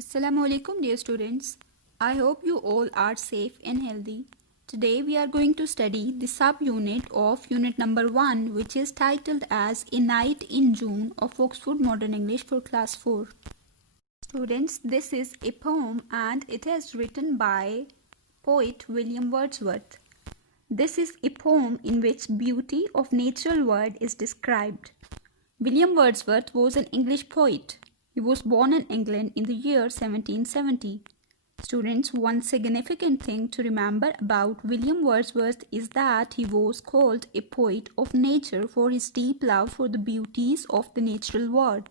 Assalamu alaikum dear students. I hope you all are safe and healthy. Today we are going to study the sub-unit of unit number 1 which is titled as A Night in June of Oxford Modern English for class 4. Students, this is a poem and it is written by poet William Wordsworth. This is a poem in which beauty of natural world is described. William Wordsworth was an English poet. He was born in England in the year 1770. Students, one significant thing to remember about William Wordsworth is that he was called a poet of nature for his deep love for the beauties of the natural world.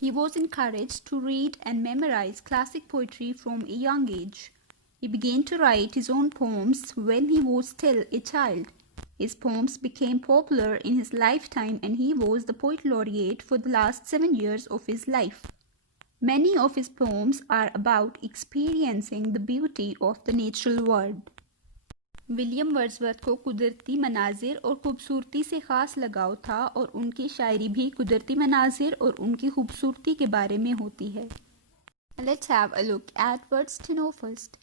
He was encouraged to read and memorize classic poetry from a young age. He began to write his own poems when he was still a child. His poems became popular in his lifetime and he was the poet laureate for the last 7 years of his life. Many of his poems are about experiencing the beauty of the natural world. William Wordsworth को कुदरती मनाजिर और खूबसूरती से ख़ास लगाव था और उनकी शायरी भी कुदरती मनाजिर और उनकी खूबसूरती के बारे में होती है. Let's have a look at words to know first.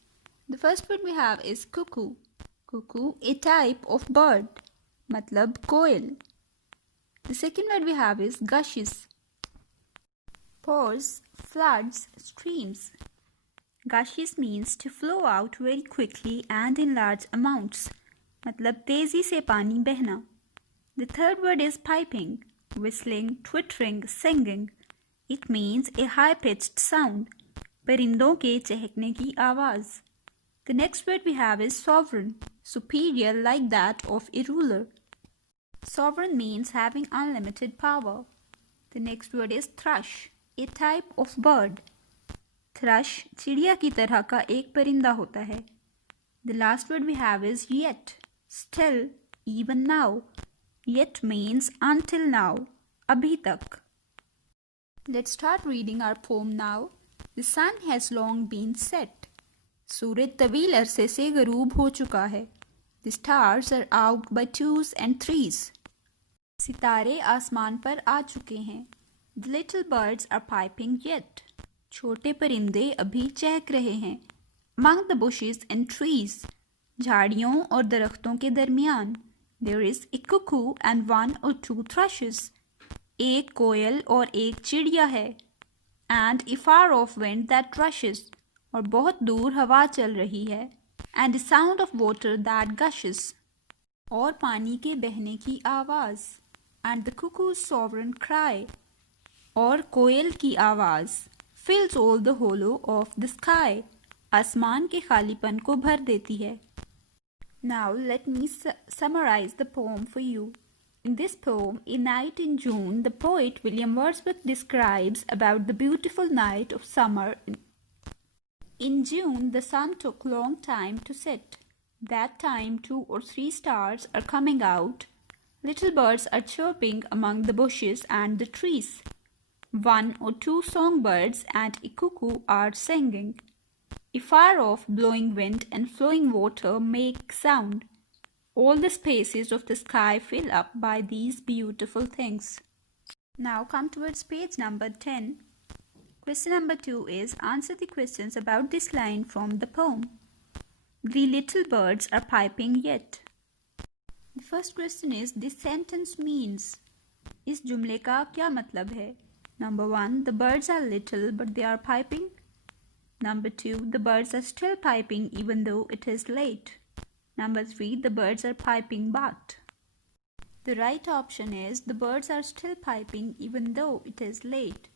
The first word we have is cuckoo. Cuckoo, a type of bird, मतलब कोयल. The second word we have is gushes. Pours, floods, streams. Gushes means to flow out very quickly and in large amounts, मतलब तेजी से पानी बहना. The third word is piping, whistling, twittering, singing. It means a high-pitched sound, परिंदों के चहकने की आवाज़. The next word we have is sovereign, superior like that of a ruler. Sovereign means having unlimited power. The next word is thrush, a type of bird. Thrush चिड़िया की तरह का एक परिंदा होता है. The last word we have is yet, still, even now. Yet means until now, अभी तक. Let's start reading our poem now. The sun has long been set. सूरज तवील अरसे से गरूब हो चुका है. The stars are out by twos and threes. सितारे आसमान पर आ चुके हैं. The little birds are piping yet. छोटे परिंदे अभी चहक रहे हैं. Among the bushes and trees. झाड़ियों और दरख्तों के दरमियान. There is a cuckoo and one or two thrushes. एक कोयल और एक चिड़िया है. And a far off wind that rushes. और बहुत दूर हवा चल रही है. And the sound of water that gushes. और पानी के बहने की आवाज़. And the cuckoo's sovereign cry. और कोयल की आवाज़. Fills all the hollow of the sky. आसमान के खालीपन को भर देती है. Now let me summarize the poem for you. In this poem, A Night in June, the poet William Wordsworth describes about the beautiful night of summer. In June, the sun took long time to set. That time 2 or 3 stars are coming out. Little birds are chirping among the bushes and the trees. 1 or 2 songbirds and a cuckoo are singing. A far off blowing wind and flowing water make sound. All the spaces of the sky fill up by these beautiful things. Now come towards page number 10. Question number 2 is answer the questions about this line from the poem. The little birds are piping yet. The first question is this sentence means. इस जुमले का क्या मतलब है? Number 1, the birds are little but they are piping. Number 2, the birds are still piping even though it is late. Number 3, the birds are piping but. The right option is the birds are still piping even though it is late.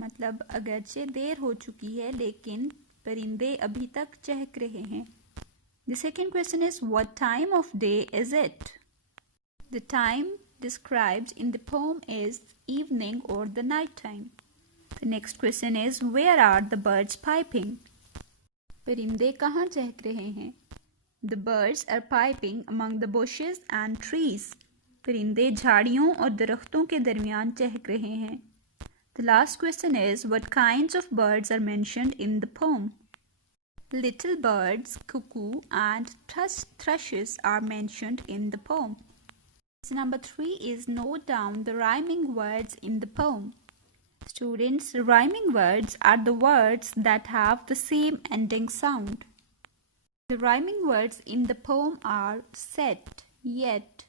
मतलब अगरचे देर हो चुकी है लेकिन परिंदे अभी तक चहक रहे हैं. The second question is what time of day is it? The time described in the poem is evening or the night time. The next question is where are the birds piping? परिंदे कहाँ चहक रहे हैं? The birds are piping among the bushes and trees. परिंदे झाड़ियों और दरख्तों के दरमियान चहक रहे हैं. The last question is what kinds of birds are mentioned in the poem? Little birds, cuckoo and thrushes are mentioned in the poem. Number 3 is note down the rhyming words in the poem. Students, rhyming words are the words that have the same ending sound. The rhyming words in the poem are set, yet,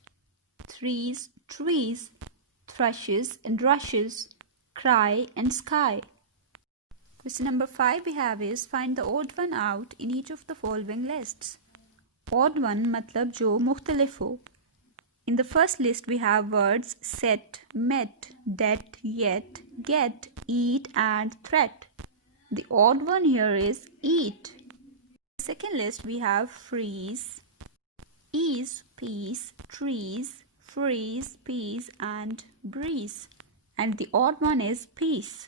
threes, trees, thrushes and rushes, cry and sky. Question number 5 we have is find the odd one out in each of the following lists. Odd one मतलब जो मुख्तलिफ हो. In the first list we have words set, met, det, yet, get, eat and threat. The odd one here is eat. The second list we have freeze, ease, peace, trees, freeze, peace and breeze. And the odd one is peace.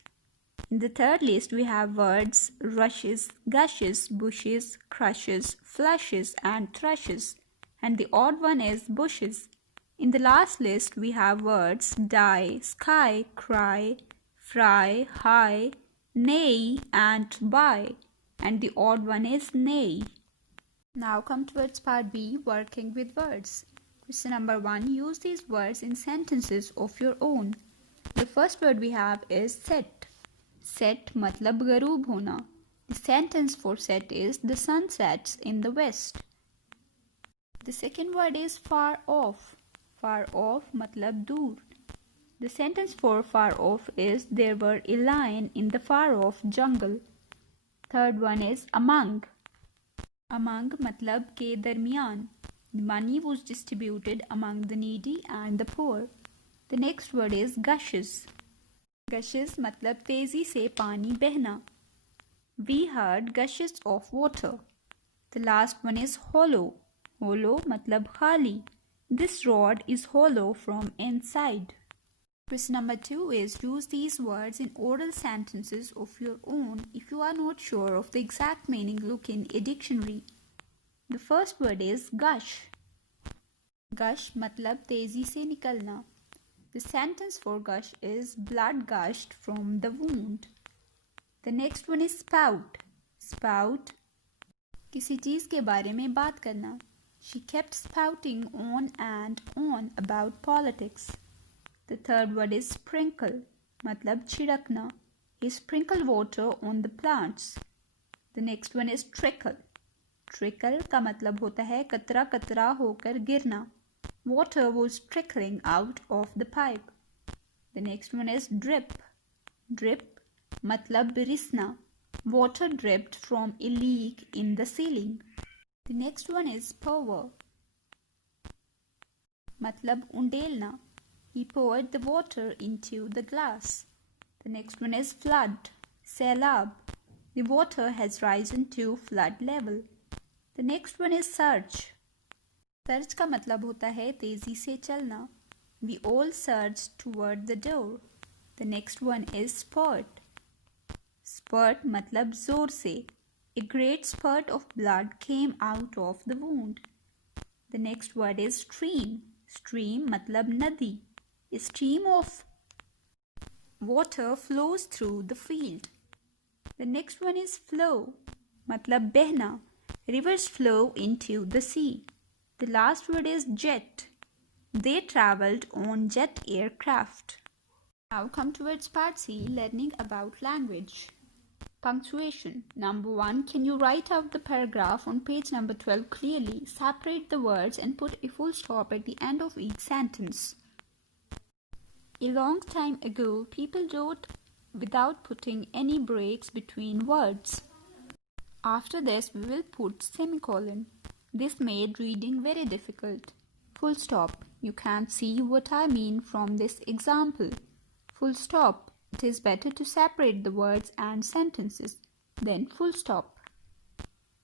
In the third list we have words rushes, gushes, bushes, crushes, flushes and thrushes. And the odd one is bushes. In the last list we have words die, sky, cry, fry, high, neigh and buy. And the odd one is neigh. Now come towards part B, working with words. Question number 1, use these words in sentences of your own. The first word we have is set. Set matlab garoob hona. The sentence for set is the sun sets in the west. The second word is far off. Far off matlab dur. The sentence for far off is there were a lion in the far off jungle. Third one is among. Among matlab ke darmiyan. The money was distributed among the needy and the poor. The next word is gushes. Gushes matlab tezi se pani behna. We heard gushes of water. The last one is hollow. Hollow matlab khali. This rod is hollow from inside. Question number 2 is use these words in oral sentences of your own. If you are not sure of the exact meaning, look in a dictionary. The first word is gush. Gush matlab tezi se nikalna. The sentence for gush is blood gushed from the wound. The next one is spout. Spout किसी चीज के बारे में बात करना. She kept spouting on and on about politics. The third word is sprinkle, matlab छिड़कना. He sprinkled water on the plants. The next one is trickle. Trickle का मतलब होता है कतरा कतरा होकर गिरना. Water was trickling out of the pipe. The next one is drip. Drip matlab रिसना. Water dripped from a leak in the ceiling. The next one is pour. matlab undelna. He poured the water into the glass. The next one is flood. Sailab. The water has risen to flood level. The next one is surge. Surge का मतलब होता है तेजी से चलना. We all surged toward the door. The next one is spurt. Spurt मतलब जोर से. A great spurt of blood came out of the wound. The next word is stream. Stream matlab nadi. A stream of water flows through the field. The next one is flow. Matlab behna. Rivers flow into the sea. The last word is jet. They traveled on jet aircraft. Now come towards part C, learning about language. Punctuation. Number 1. Can you write out the paragraph on page number 12 clearly? Separate the words and put a full stop at the end of each sentence. A long time ago, people wrote without putting any breaks between words. After this, we will put semicolon. This made reading very difficult. Full stop. You can't see what I mean from this example. Full stop. It is better to separate the words and sentences. Then full stop.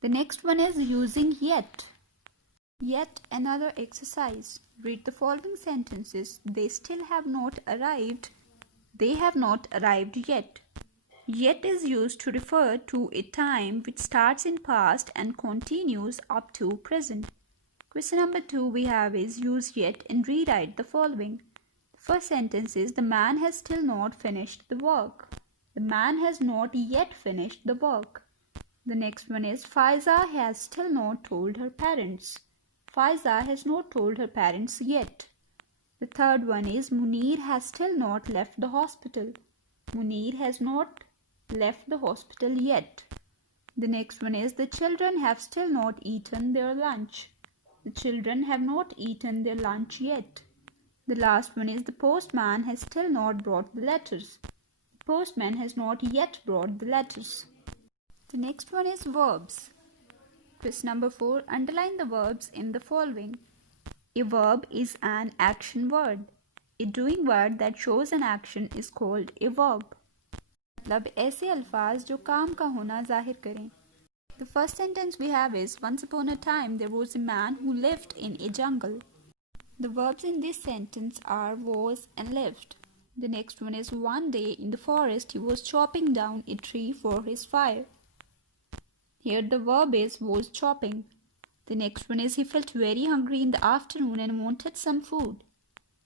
The next one is using yet. Yet another exercise. Read the following sentences. They still have not arrived. They have not arrived yet. Yet is used to refer to a time which starts in past and continues up to present. Question number 2 we have is use yet and rewrite the following. First sentence is the man has still not finished the work. The man has not yet finished the work. The next one is Faiza has still not told her parents. Faiza has not told her parents yet. The third one is Munir has still not left the hospital. Munir has not left the hospital yet. The next one is the children have still not eaten their lunch. The children have not eaten their lunch yet. The last one is the postman has still not brought the letters. The postman has not yet brought the letters. The next one is verbs. Quiz number 4. Underline the verbs in the following. A verb is an action word. A doing word that shows an action is called a verb. मतलब ऐसे अल्फाज जो काम का होना जाहिर करें. The first sentence we have is once upon a time there was a man who lived in a jungle. The verbs in this sentence are was and lived. The next one is one day in the forest he was chopping down a tree for his fire. Here the verb is was chopping. The next one is he felt very hungry in the afternoon and wanted some food.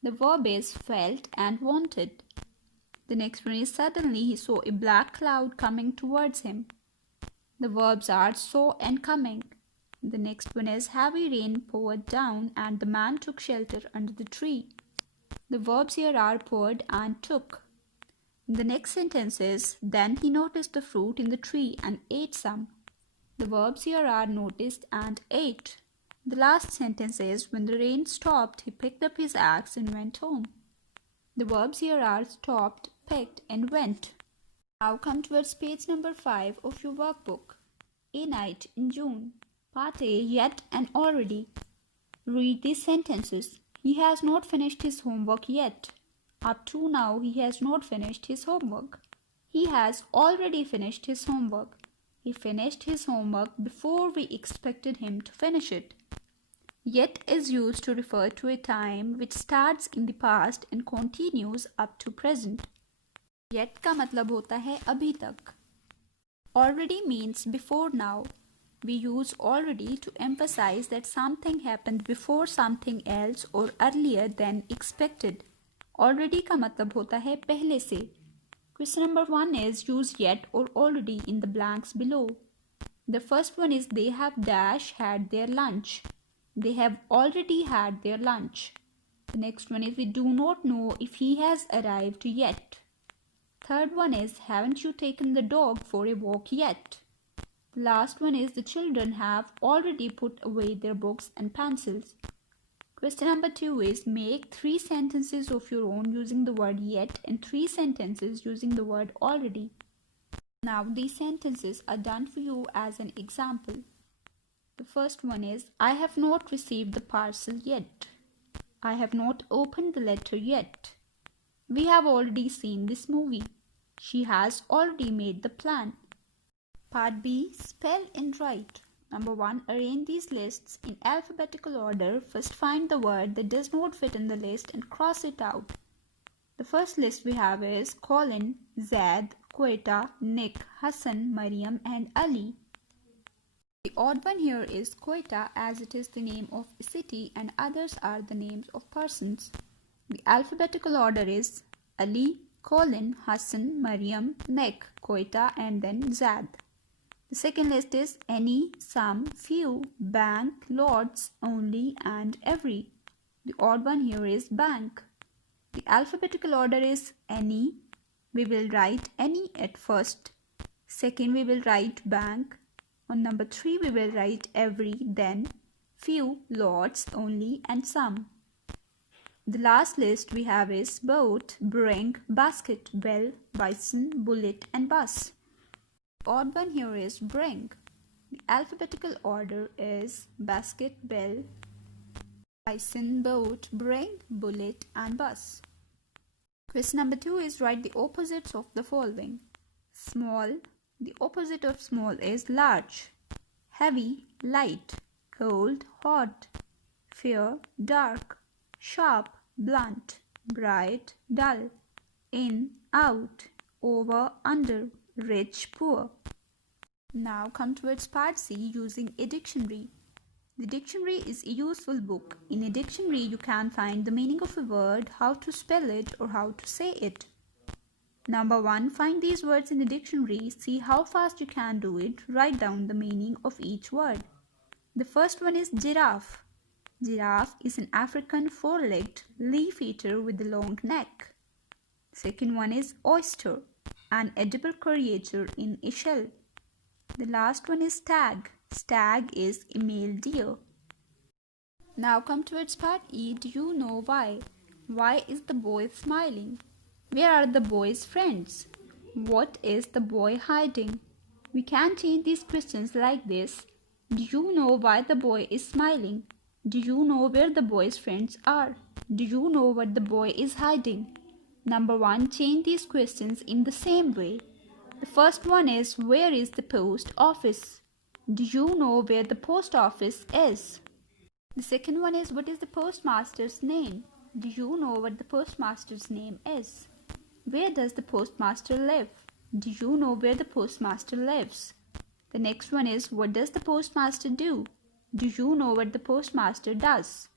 The verb is felt and wanted. The next one is suddenly he saw a black cloud coming towards him. The verbs are saw and coming. The next one is heavy rain poured down and the man took shelter under the tree. The verbs here are poured and took. The next sentence is then he noticed the fruit in the tree and ate some. The verbs here are noticed and ate. The last sentence is when the rain stopped he picked up his axe and went home. The verbs here are stopped, picked and went. Now come towards page number 5 of your workbook. A night in June. Part A, yet and already. Read these sentences. He has not finished his homework yet. Up to now he has not finished his homework. He has already finished his homework. He finished his homework before we expected him to finish it. Yet is used to refer to a time which starts in the past and continues up to present. Yet का मतलब होता है अभी तक. Already means before now. We use already to emphasize that something happened before something else or earlier than expected. Already का मतलब होता है पहले से. Question number 1 is use yet or already in the blanks below. The first one is they have dash had their lunch. They have already had their lunch. The next one is we do not know if he has arrived yet. Third one is haven't you taken the dog for a walk yet? The last one is the children have already put away their books and pencils. Question number 2 is make 3 sentences of your own using the word yet and 3 sentences using the word already. Now these sentences are done for you as an example. The first one is I have not received the parcel yet. I have not opened the letter yet. We have already seen this movie. She has already made the plan. Part B, spell and write. Number 1, arrange these lists in alphabetical order. First find the word that does not fit in the list and cross it out. The first list we have is Colin, Zaid, Quetta, Nick, Hassan, Mariam and Ali. The odd one here is Quetta as it is the name of a city and others are the names of persons. The alphabetical order is Ali, Colin, Hassan, Mariam, Nick, Quetta and then Zaid. The second list is any, some, few, bank, lots, only and every. The odd one here is bank. The alphabetical order is any. We will write any at first. Second we will write bank. On number 3 we will write every, then few, lots, only and some. The last list we have is boat, bring, basket, bell, bison, bullet and bus. The odd one here is bring. The alphabetical order is basket, bell, bison, boat, bring, bullet and bus. Question number 2 is write the opposites of the following. Small. The opposite of small is large. Heavy, light. Cold, hot. Fair, dark. Sharp, blunt. Bright, dull. In, out. Over, under. Rich, poor. Now come towards part C using a dictionary. The dictionary is a useful book. In a dictionary you can find the meaning of a word, how to spell it or how to say it. Number 1, find these words in the dictionary, see how fast you can do it, write down the meaning of each word. The first one is giraffe. Giraffe is an African four-legged leaf eater with a long neck. Second one is oyster, an edible creature in a shell. The last one is stag. Stag is a male deer. Now come towards part E. Do you know why? Why is the boy smiling? Where are the boy's friends? What is the boy hiding? We can change these questions like this. Do you know why the boy is smiling? Do you know where the boy's friends are? Do you know what the boy is hiding? Number 1. Change these questions in the same way. The first one is, where is the post office? Do you know where the post office is? The second one is, what is the postmaster's name? Do you know what the postmaster's name is? Where does the postmaster live? Do you know where the postmaster lives? The next one is, what does the postmaster do? Do you know what the postmaster does?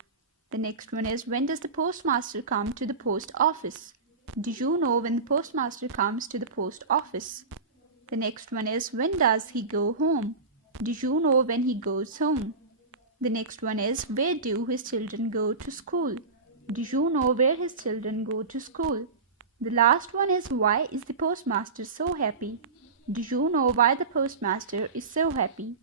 The next one is, when does the postmaster come to the post office? Do you know when the postmaster comes to the post office? The next one is, when does he go home? Do you know when he goes home? The next one is, where do his children go to school? Do you know where his children go to school? The last one is, why is the postmaster so happy? Do you know why the postmaster is so happy?